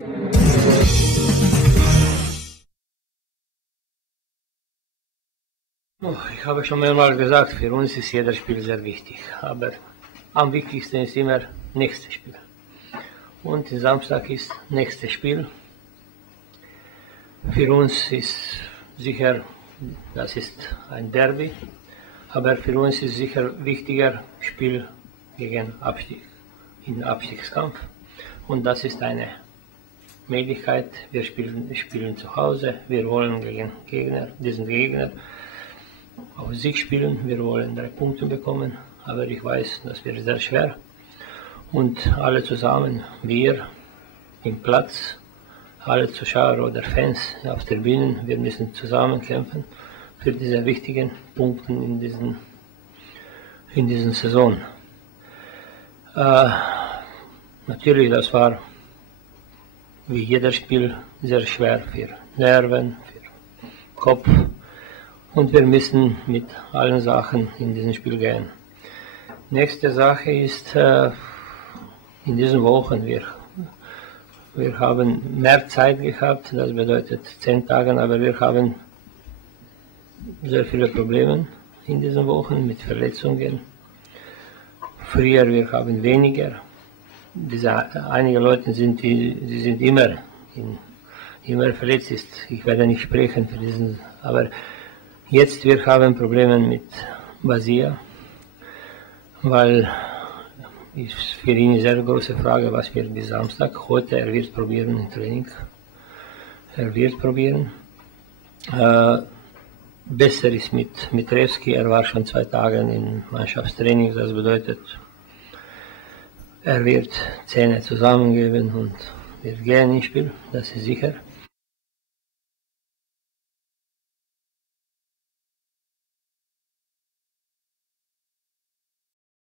Ich habe schon mehrmals gesagt, für uns ist jeder Spiel sehr wichtig, aber am wichtigsten ist immer nächstes Spiel. Und Samstag ist nächstes Spiel. Für uns ist sicher, das ist ein Derby, aber für uns ist sicher wichtiger Spiel gegen Abstieg, im Abstiegskampf. Und das ist eine Möglichkeit. Wir spielen zu Hause, wir wollen gegen diesen Gegner auf Sieg spielen, wir wollen 3 Punkte bekommen, aber ich weiß, das wird sehr schwer. Und alle zusammen, wir im Platz, alle Zuschauer oder Fans auf der Bühne, wir müssen zusammen kämpfen für diese wichtigen Punkte in diesen Saison. Natürlich, das war wie jeder Spiel sehr schwer für Nerven, für Kopf. Und wir müssen mit allen Sachen in diesem Spiel gehen. Nächste Sache ist, in diesen Wochen, wir haben mehr Zeit gehabt, das bedeutet 10 Tage, aber wir haben sehr viele Probleme in diesen Wochen mit Verletzungen. Früher, wir haben weniger. Einige Leute sind, die sind immer verletzt. Ich werde nicht sprechen für diesen, aber jetzt wir haben Probleme mit Basia, weil ist für ihn eine sehr große Frage, was wird bis Samstag. Heute, er wird probieren im Training. Er wird probieren. Besser ist mit Mitrewski, er war schon 2 Tage im Mannschaftstraining, das bedeutet, er wird Zähne zusammengeben und wird gehen ins Spiel, das ist sicher.